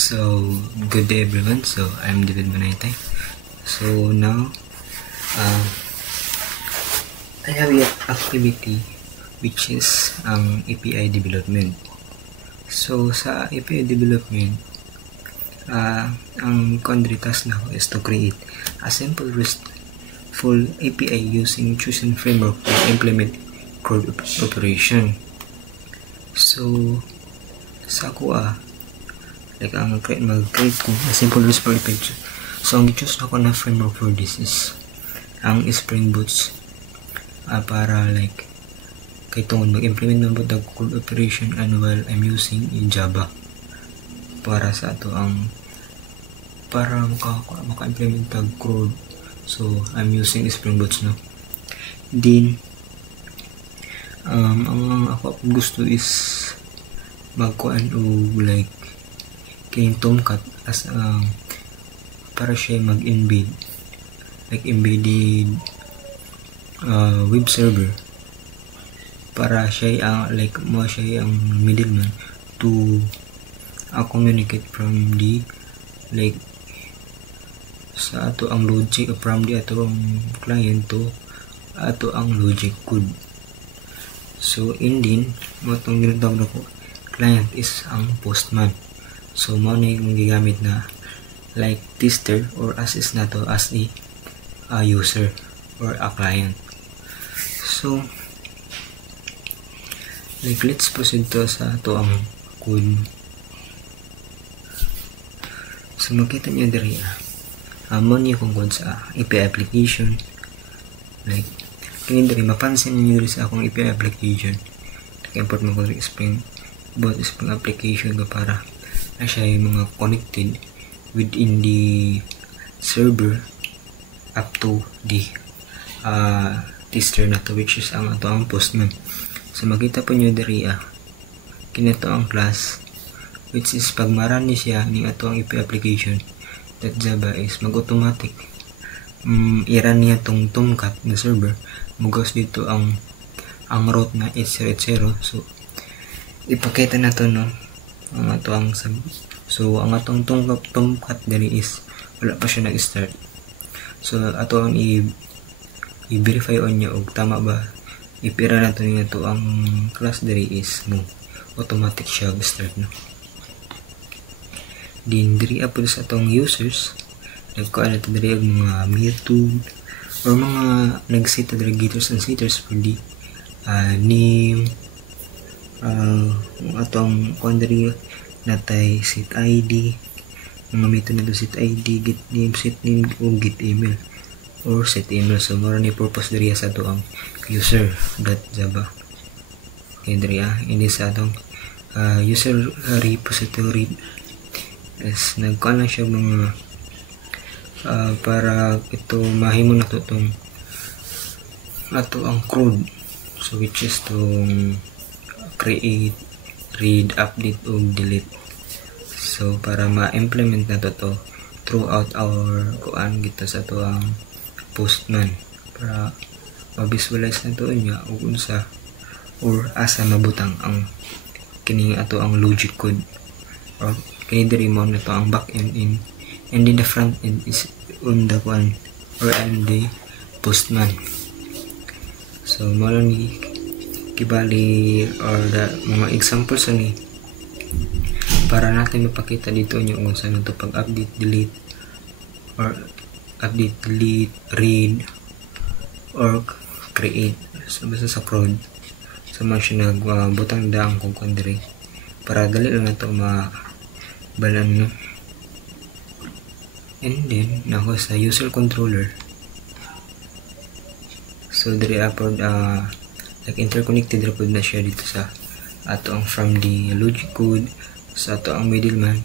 So, good day everyone. So, I'm David Manaytay. So, now, I have an activity which is ang API development. So, sa API development, ang country task na is to create a simple RESTful API using Chosen framework to implement code operation. So, sa ako like mag-create ko a simple RESTful API. So, ang choose na ko na framework for this is ang Spring Boot para like kay tungod mag-implement na the code operation and while I'm using in Java para sa ato ang para maka-implement tag code. So, I'm using Spring Boot no. Then ang ako gusto is magkuan o like kining Tomcat as para siya mag-embed like embedded web server para siya like mo siya ang middleman to communicate from the like sa ato ang logic from the ato ang client to ato ang logic code. So din mo tong ginatawag ko client is ang postman. So mo na yung gigamit na like tester or assist na to as a user or a client. So like let's proceed to sa to ang code. So makita niyo diri mo niyo kung kung sa API application like kini diri mapansin niyo diri sa akong API application import mo ko Spring Boot Spring application ko para na siya yung mga connected within the server up to the tester na to which is ang ato ang postman. So makita po nyo diri kinato ang class which is pag marani siya ning ato ang API application that Java is mag-automatic iran niya tong Tomcat na server mugos dito ang route na 8080. So ipakita na to no ang ato ang so ang atong Tomcat diri is wala pa siya nag-start. So ato ang i-verify on niya og tama ba ipira na to nga to ang class diri is mo automatic siya start no. Din diri apod sa atong users nagkuha na to diri og mga method or mga nag-set aggregators and setters for the name atong query natay set ID mga method na to set ID get name set name o get email or set email. So mura ni purpose diri sa ato ang user.java okay diri ini sa atong user repository is nagkuha lang siya mga para ito mahimo na to tong ato ang code. So which is tong create, read, update o delete. So para ma-implement na to throughout our kuan kita sa to ang postman para ma-visualize na to niya ug unsa or asa mabutang ang kini ato ang logic code or kini diri mo na to ang back end and in the front end is on the one or on the postman. So mo lang ni kibali or the mga examples ani para natin mapakita dito niyo kung saan ito pag update delete or update delete read or create. So basta sa code so man siya nagbutang daang kung kandiri para dali lang na ito mabalan no. And then nako sa user controller so diri upload like interconnected repod na siya dito sa ato ang from the logic code sa ato ang middleman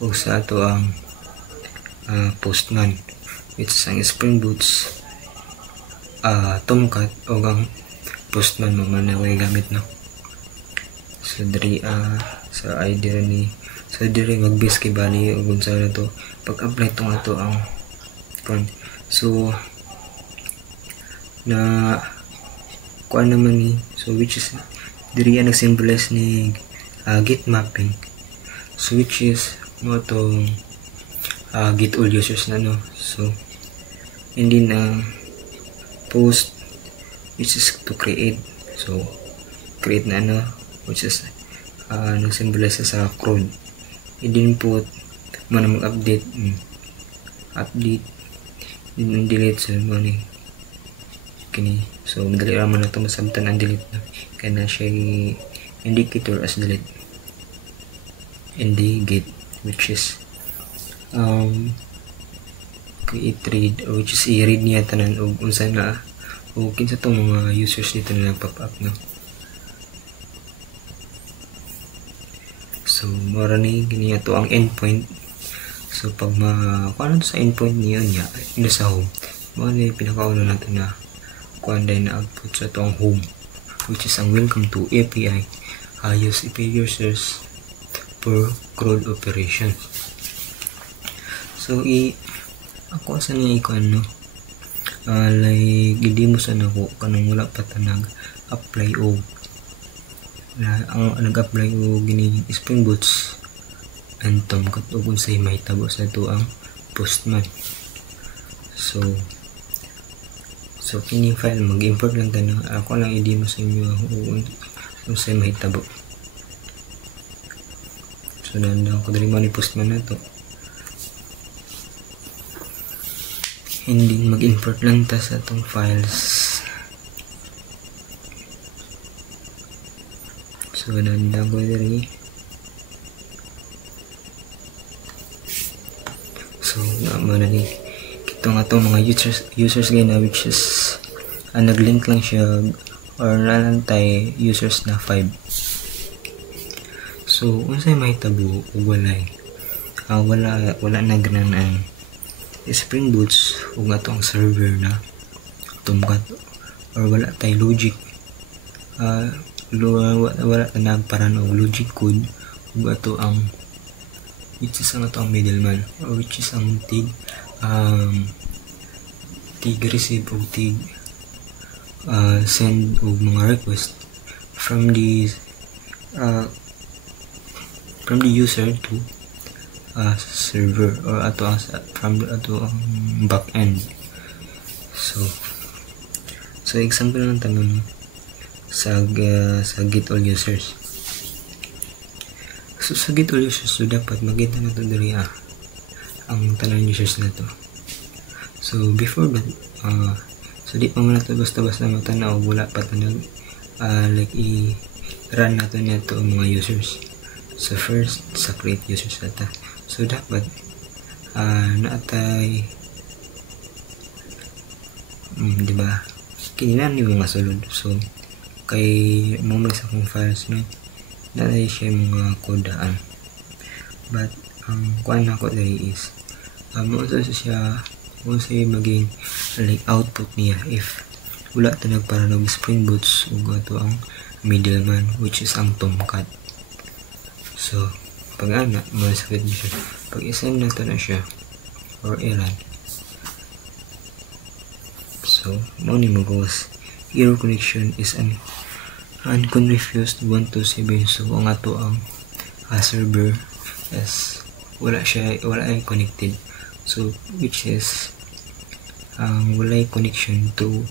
o sa ato ang postman which is ang Spring Boot Tomcat o ang postman mo man na way gamit no. So diri sa ID ni so diri mag-base kay bali og unsa na to pag-apply tong ato ang front. So na kuan naman ni so which is diri ang nag-symbolize ni git mapping. So which is mo to get all users na no. So hindi na post which is to create. So create na ano which is nag-symbolize sa cron. Hindi put mo na mag-update update din delete so mo ni kini. So madali ra man na to masabtan ang delete na kaya na siya indicator as delete indicate which is create read which is i-read niya tanan og unsa na o kinsa tong mga users dito na pop up no. So mora ni kini ato ang endpoint. So pag kuan sa endpoint niya ina sa home mo ni pinakauna natin na kuan din na output sa tong home which is ang welcome to API use API users for crawl operation. So ako sa niya ikuan no like hindi mo sa nako kanang wala pa tanag apply o ang nag-apply o gini Spring Boots and Tomcat o kung sa'y may tabo sa ito ang Postman. So kini file mag-import lang tayo ako lang i-demo sa inyo kung sa'y may tabo. So nandang ko dali mo ni Postman na to. Hindi mag-import lang ta sa itong files. So nandang ko dali. So naman na ni ito nga itong mga users ngayon na which is nag-link lang siya or nalantay users na 5. So unsay mahitabo o walay wala na ganan ang Spring Boots o nga itong server na Tomcat or wala tay logic wala na nagparan o logic code o ato ang which is ang ato ang middleman or which is ang tig receive o tig send o mga request from the user to server or ato ang from ato ang back end. So example lang tanong sa get all users. So sa get all users so dapat makita na to diri ang tanan users na to. So before that so di pa man nato basta-basta matanaw wala pa tanang like i-run nato nito ang mga users. So first sa create users nata. So dapat naatay diba kinilan ni mga sulod. So kay mga sa akong files no naatay siya mga kodaan but ang kuan ako dali is mo siya kung siya maging like output niya if wala ta nagparanog Spring Boots ug ato ang middleman which is ang Tomcat. So pag masakit niya siya pag isend nato na siya or i-run. So mo ni magos error connection is an unconfused 127. So ang ato ang server is wala ay connected. So which is wala ay connection to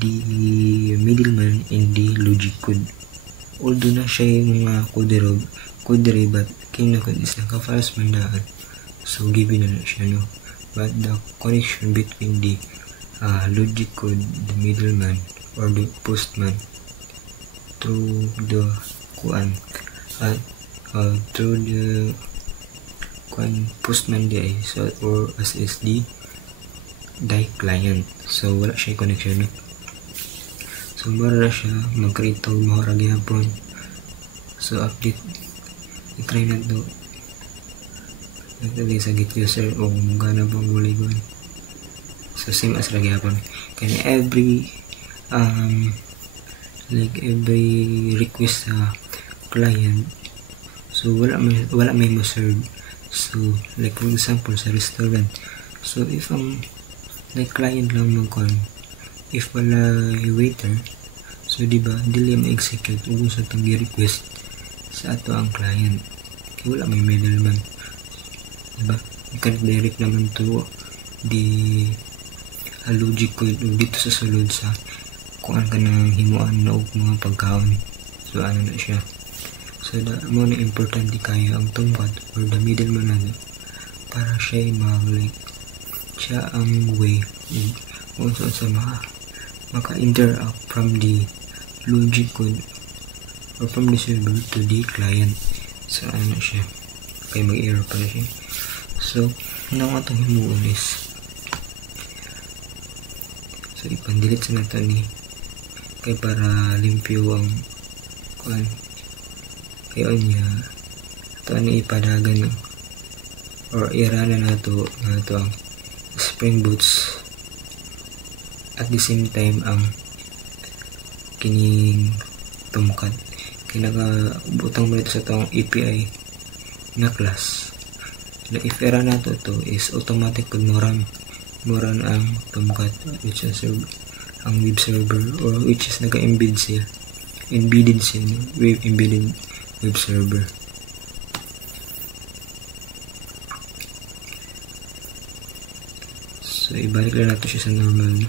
the middleman in the logic code. Although na siya yung mga code but kinakod is naka-files mandaan. So given na siya no. But the connection between the logic code, the middleman or the postman through the through the postman di so or SSD die client. So wala siya connection no? So mara siya mag-create og mahora gyapon. So update i-try na to nagtagay sa get user o gana bang buligon. So same as ra gyapon kaya every like every request sa client so wala may mo serve. So like for example sa restaurant, so if ang like client lang magkon if wala waiter so diba dili ma-execute ug sa tong request sa ato ang client kaya wala may middleman, diba? You can direct naman to the logic code o dito sa sulod sa kung ano ka nang himuan na og mga pagkaon. So ano na siya, so mo na importante kayo ang tungkod or the middleman na para siya mag-like siya ang way kung saan sa maka-interact from the logic code or from the server to the client. So ano siya, kaya mag-error pala siya. So nang atong himuon is, so ipandelete sa nato ni kay para limpyo ang kuan kayo niya ito ano ipadagan ng or irana nato ang Spring Boots at the same time ang kining tumukad kinagabutang mo nito sa itong API na class na if era nato to is automatic pag moran ang tumukad which is ang web server or which is naka-embedded siya embedded web server. So ibalik lang natin siya sa normal, no?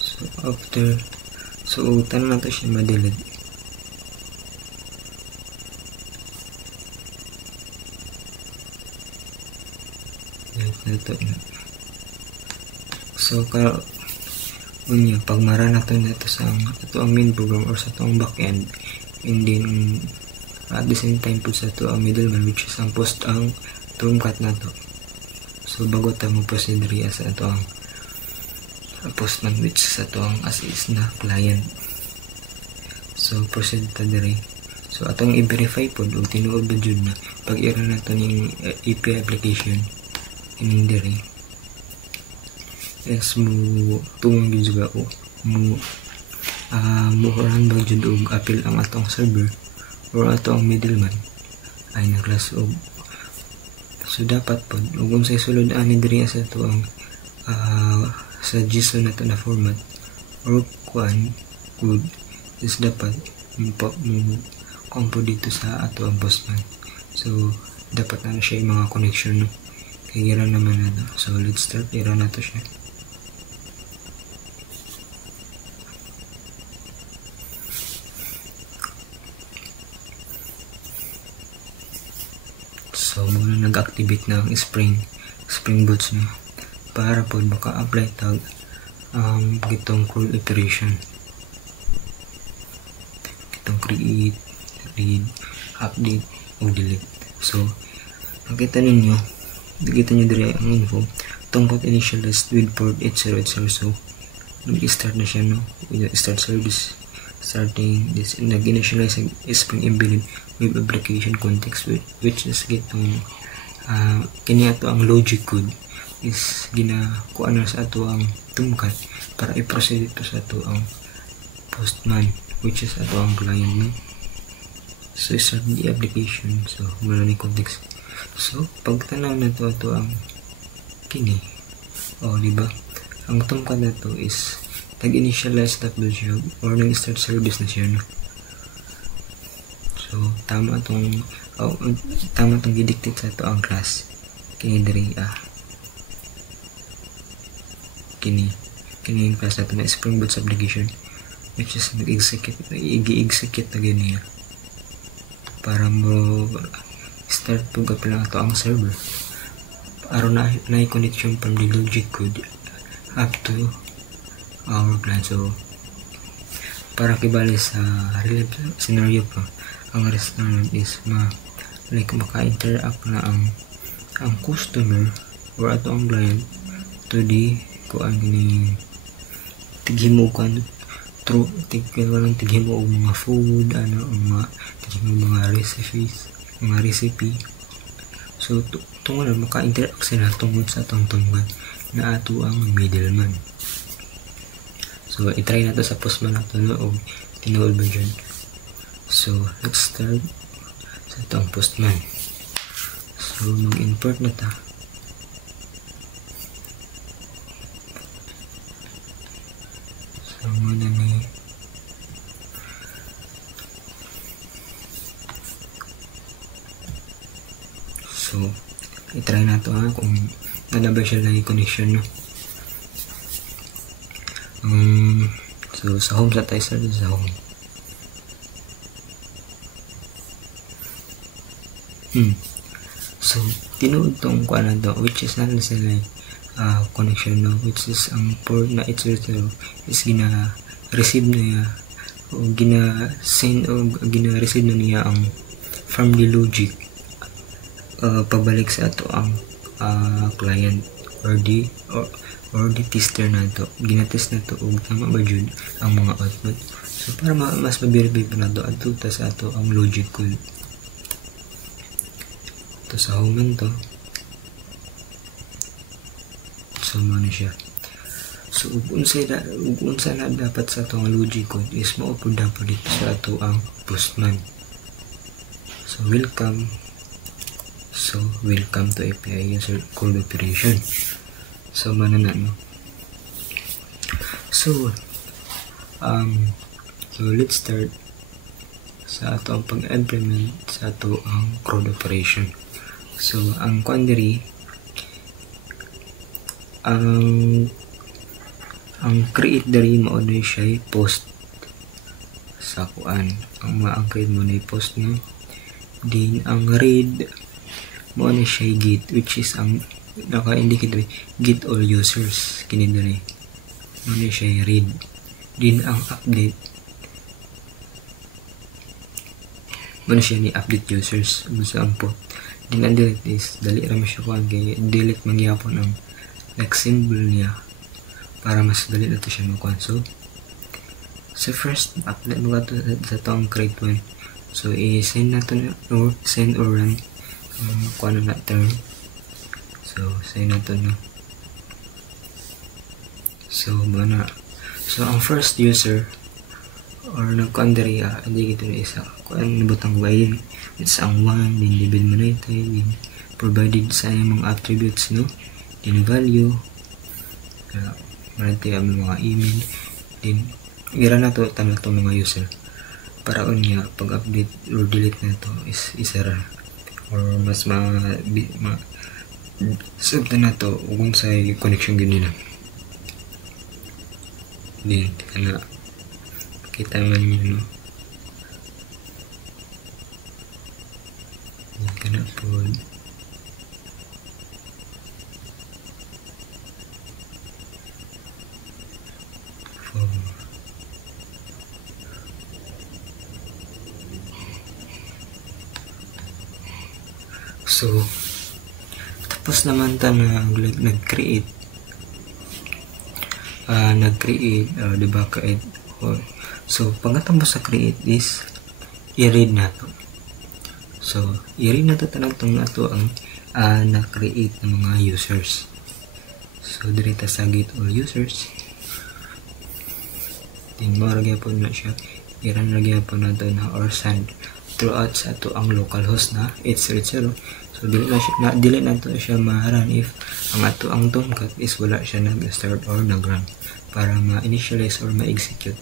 So after tanong natin siya ma-delete. So unya pag maranak to na ito sa ito ang main program or sa itong backend, and then at the same time po sa ito ang middleman which is ang post ang Tomcat na to. So bago ta mo proceed riya sa ito ang postman which sa ito ang as is na client. So proceed ta diri. So atong i-verify po o tinuod ba jud na pag ira na to ning API application in diri yes mo tungong gyud juga o muhuran ba jud og appeal ang atong server or atong middleman ay naglas og. So dapat po ug unsay sulod ani diri sa to ang sa JSON na to na format or kuan code is dapat mo kompo dito sa ato ang postman. So dapat na siya yung mga connection, no? Kaya gira naman na to. So let's start, ira na to siya. So muna nag-activate na ang Spring Boots, no? Para po maka-apply tag gitong call iteration, gitong create, read, update o delete. So makita ninyo diri ang info tungkol initialized with port 8080. So nag-start na siya, no? Start service, starting this nag-initialize Spring embedded web application context which is gitong kini ato ang logic code is ginakuha na sa ato ang Tomcat para i-proceed ito sa ato ang postman which is ato ang client, no? So start the application. So wala ni context. So pagtanaw na to ato ang kini diba ang Tomcat na to is nag-initialize na po siya or nag-start service na siya, no? So tama tong gidictate sa ato ang class kini diri kini yung class nato na Spring Boots application which is nag-execute na ganyan para mo start to gapil lang ito ang server aron na connection from the logic code up to our client. So para kibali sa real scenario pa ang restaurant is maka-interact na ang customer or ato ang client to the kuan ni tighimukan through tighimo og mga food mga recipe. So tungo na maka-interact sila tungkol sa atong tunggan na ato ang middleman. So i-try na to sa postman na to, no? O tinuod ba dyan? So let's start sa itong postman. So mag-import na ta. So muna ni so i-try na to ha kung nalabay siya na connection no. So sa home sa tayo sa home. So tinuod tong kuan na to, which is not necessarily connection no, which is ang port na it's is gina receive niya o gina send o gina receive na niya ang from the logic pabalik sa ato ang client or the tester na to, ginatest na to og tama ba jud ang mga output. So para mas ma-verify pa na to adto ta sa ato ang logic code to sa home to. So mano siya. So unsa na dapat sa ato ang logic code is maupod dapat dito sa ato ang postman. So welcome to API user code operation. So mano na no. So let's start sa ato ang pag-implement sa ato ang CRUD operation. So ang query ang create dari mao na siya post sa kuan. Ang create mo na post no. Din ang read mo na siya get, which is ang naka-indicate get all users kini diri. Mo na siya read. Din ang update mo na siya ni update users sa ang port. Din ang delete is dali ra mo siya kuan kay delete magyapon ang like symbol niya para mas dali na to siya makuha. So first update mo to sa tong create one. So i-send na to or send or run kuha na term. So send na to no. So mana so ang first user or nagkuan diri hindi gito na isa kuan nabutang while it's ang 1 din level monetary din provided sa mga attributes no, din value monetary ang mga email din gira na to tanong to mga user para unya pag update or delete na to is isara or mas sub na to kung sa connection ganina din kana kita man yun no. Kana po so tapos naman ta na nag-create diba create. So pagkatapos sa create is i-read na to. So i-read na to tanang tong nato ang na-create ng mga users. So direta sa get all users din mo ragya po na siya iran ragya po na to na or send throughout sa ato ang localhost na 800. So dili na to siya ma-run if ang ato ang tomcat is wala siya nag-start or nag-run para ma-initialize or ma-execute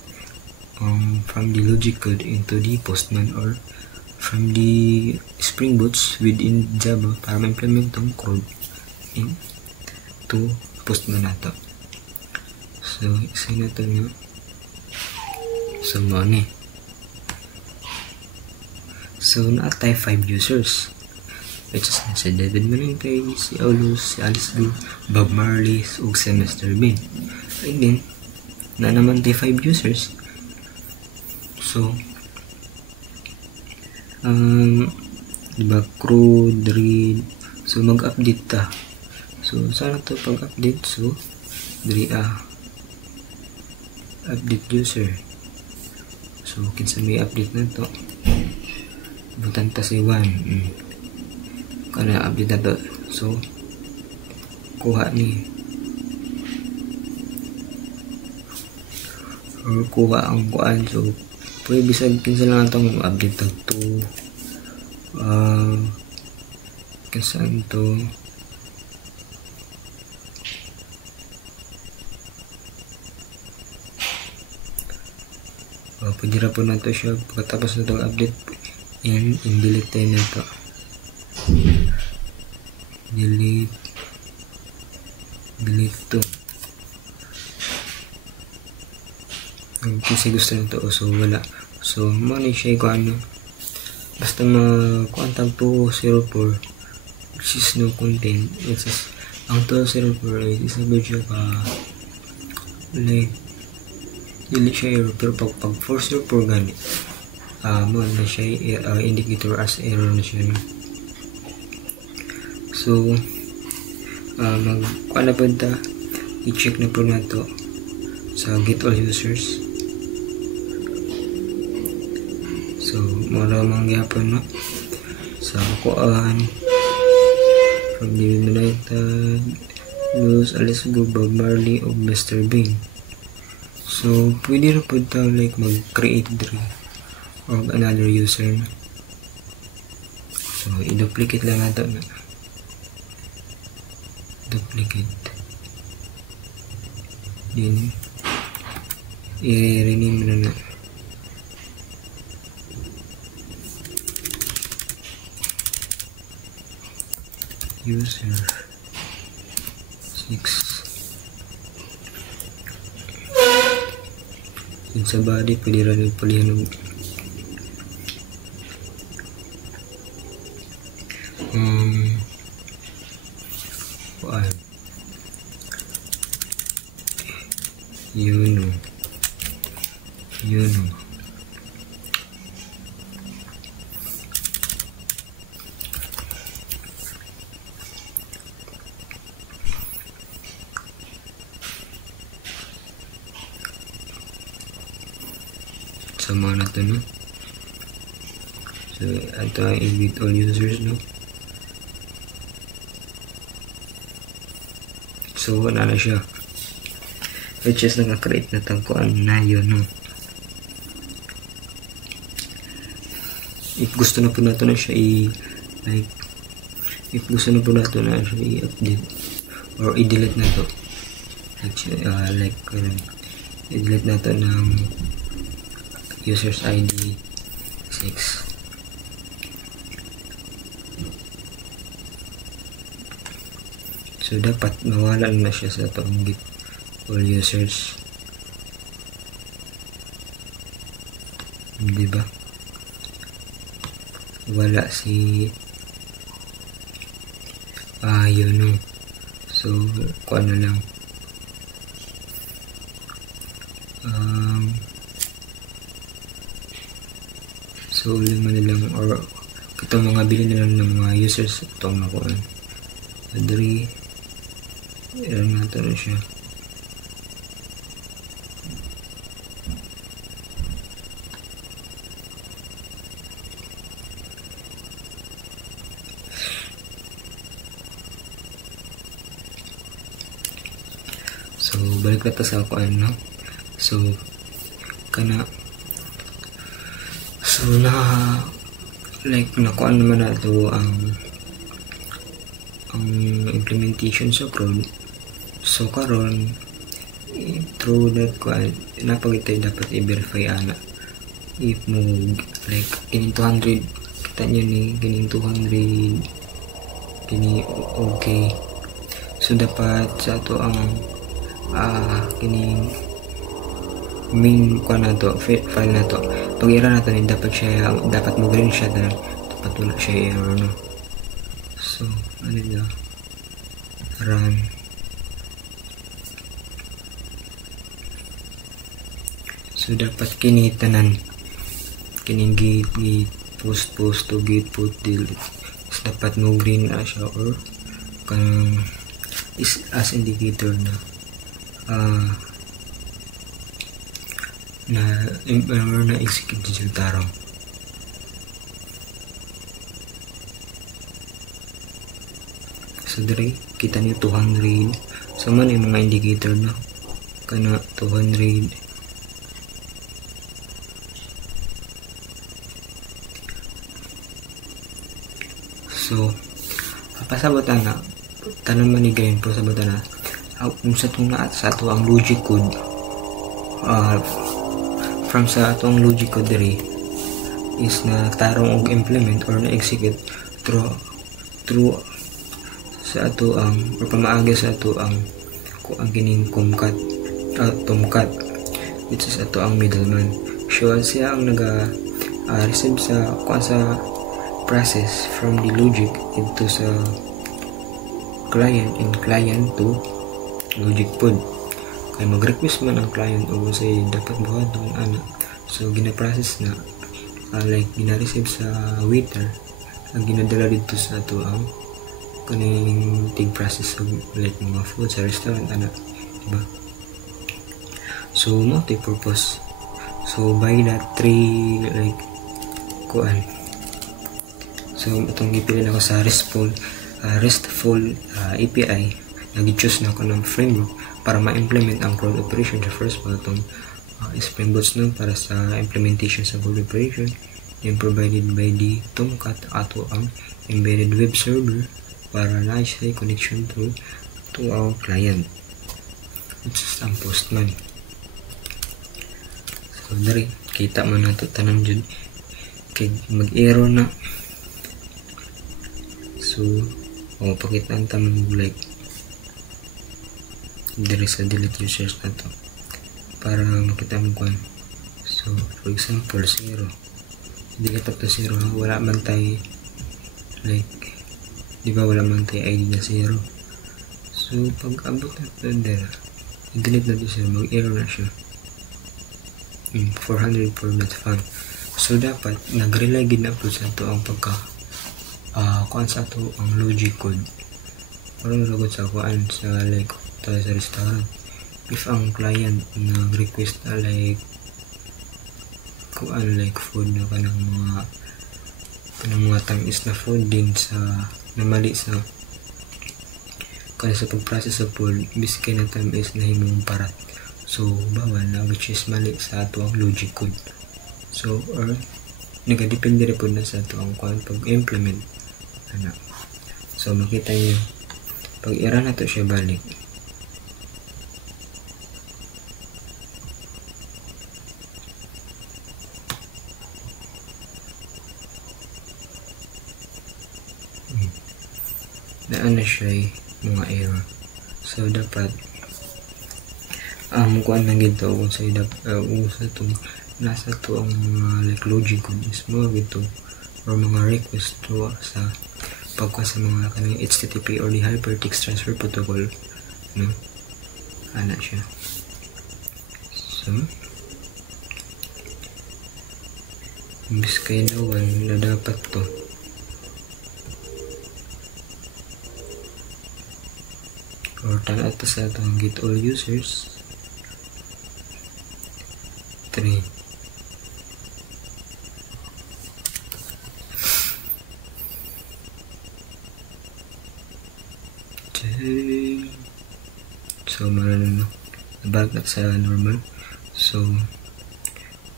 from the logic code into the postman or from the Spring Boots within Java para ma-implement tong code into postman nato. So isa na to no. So money. So na-type 5 users which is si David Menente, si Aulus, si Alice Blue, Bob Marley, ug si Mr. Bean. And then na naman 5 users. So diba CRUD read. So mag-update ta. So sana to pag-update. So diri update user. So kinsa may update na to butan ta si 1 kana update na to. So kuha ni or kuha ang kuan. So pwede bisag kinsa lang atong update tag to kinsan to pwede ra po na to siya pagkatapos na itong update and delete tayo na to. Delete to. Kasi gusto nito, so wala. So money siya kung ano, basta makuantag 204 which is no content. It says ang 204 is a video ka like dili siya error, pero pag 404 gani mo na siya indicator as error na siya, no? So kuan na po ta, i-check na po na to sa get all users. So mura mangyapon, no? Sa kuan from the United News, Alice Go, Bob Marley o Mr. Bean. So pwede na po ta like mag-create diri of another user. So i-duplicate lang nato na. Duplicate. Then i-rename na. User 6. Yun sa body pwede rin palihan ng yun sama na to, no? So ito ay invite all users, no? So wala na siya, which is naka-create na tagkuan na yun, no? If gusto na po nato na siya like if gusto na po nato na siya i-update or i-delete na to, like i-delete na to ng users ID 6. So dapat mawala na siya sa itong get all users, diba? Wala si yun, no? So kung ano lang so lima nilang or itong mga bilhin nilang ng mga users itong nakuhaan adri nato na siya. So balik na ta sa kuan, no? So kana na like nakuan naman na ito ang implementation sa Chrome. So karon through that kuan napagitay dapat i-verify ana if mo like kining 200 kita nyo ni kining 200 kini okay. So dapat sa ato ang kining main kuan na to, file na to, pag i-run na to, dapat mo green siya na dapat wala siya error, no? So ano na run. So dapat kini tanan kining gate post to gate put delete is dapat mo green na siya or kanang is as indicator na na execute yung tarong. So dire kita niyo 200 so man yung mga indicator na kana 200 so pasabot na tanan man ni green po sabot na kung sa itong naat sa ito ang logic code from sa atong logic code diri is na tarong og implement or na execute through sa ato ang or pamaagi sa ato ang ang kining tomcat, which is ato ang middleman. So siya ang naga receive sa process from the logic into sa client and client to logic pod. Kaya mag-request man ang client o say dapat buhaton ana, so gina-process na like gina-receive sa waiter ang ginadala dito sa ato ang kaning tig process of like mga food sa restaurant ana, diba? So multi-purpose. So by that three like so itong gipili na ko sa RESTful API, nag-choose na ako ng framework para ma-implement ang cloud operation. The first pa itong Spring Boot no, para sa implementation sa cloud operation, then provided by the Tomcat ato ang embedded web server para na siya connection to our client, which is ang Postman. So dari kita man nato tanang jud kay mag-error na, so pakita ang tamang like dari sa delete users na to para makita mo kung so for example 0, hindi ka tapos 0 ha? Wala man tayo like diba wala man tayo ID na 0, so pag abot na ito dera i-delete na ito siya, mag-error na siya 404 not found. So dapat nag-rely gid na po sa ito ang pagka kuan sa ito ang logic code para nalagot sa kuan sa like tayo sa restaurant. If ang client nag-request na like kuan like food na kanang mga tamis na food din sa namali sa kaya sa pag-process sa food, bisky na tamis na himong parat, so bawal na, which is mali sa ato ang logic code. So or nagadepende rin po na sa ato ang kuan pag-implement ana. So makita niyo pag i-run na to siya balik, na siya mga error. So dapat kuan lang gito kung sa usa to nasa to ang mga like logic code is mo gito or mga request to sa pagka sa mga kanang HTTP or the hypertext transfer protocol, no, ana siya. So imbis kay na dapat to or tanaw pa sa itong get all users 3. So maraming nabag na sa normal. So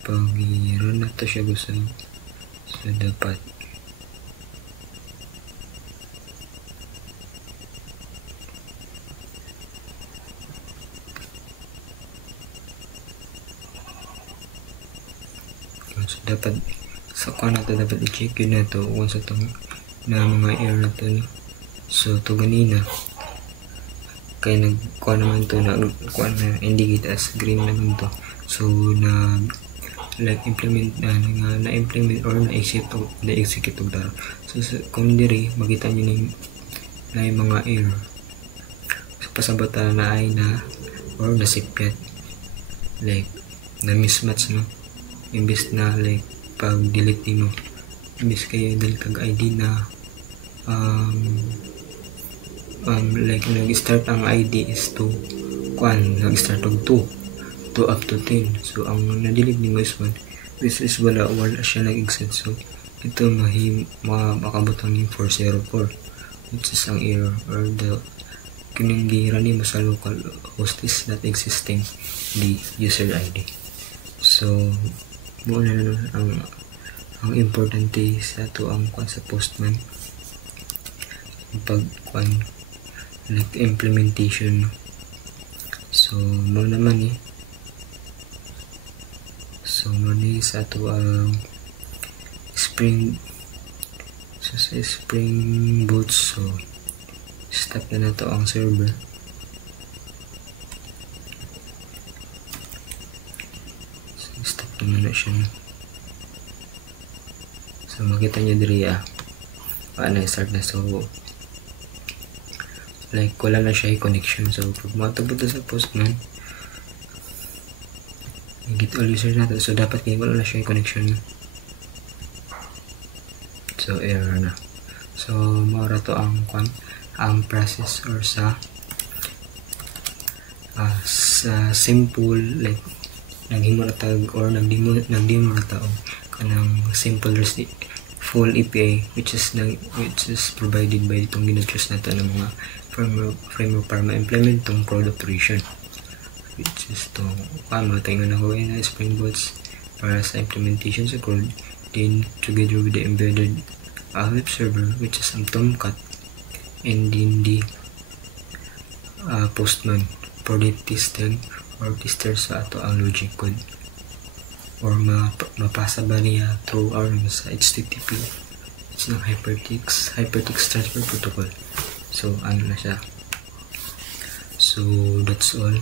pag i-run na to siya gusto, so dapat sa kuha na to dapat i-check yun na to kung sa itong na mga error na to, no? So to ganina kaya nagkuha naman to na kuha na indicate as green naman to, so na like implement na-implement or na-execute to daro. So kung diri makita nyo na yung mga error so pasabata na ay na or nasipyat like na mismatch, no? Imbis na like pag delete mo, imbis kayo dahil kag ID na like nag-start ang ID is to nag-start og 2 up to 10, so ang na-delete ni mo is 1. This is wala siya nag-exit, so ito makabutang yung 404, which is ang error or the kininggira ni mo sa local host is not existing the user ID. So muna na ang importante sa ito ang sa Postman pag like implementation. So mo naman so So muna sa ato ang spring boot. So stop na to ang server. So stop na siya. So makita nyo diri paano start na. So like wala na siya connection. So pag matabot sa Postman, get all users natin. So dapat kayo wala na siya connection. So error na. So maura to ang process or sa simple like naghimo na tag or nagdimo na taong kanang simple full API which is provided by itong gina-choose nato ng mga framework para ma-implement itong code operation, which is itong mga tayo na gawin na Spring Boot para sa implementation sa code, then together with the embedded web server which is ang Tomcat, and then the Postman for the tester sa ato ang logic code or mapasa ba niya through our sa HTTP, it's ng hypertext transfer protocol. So ano na siya. So that's all.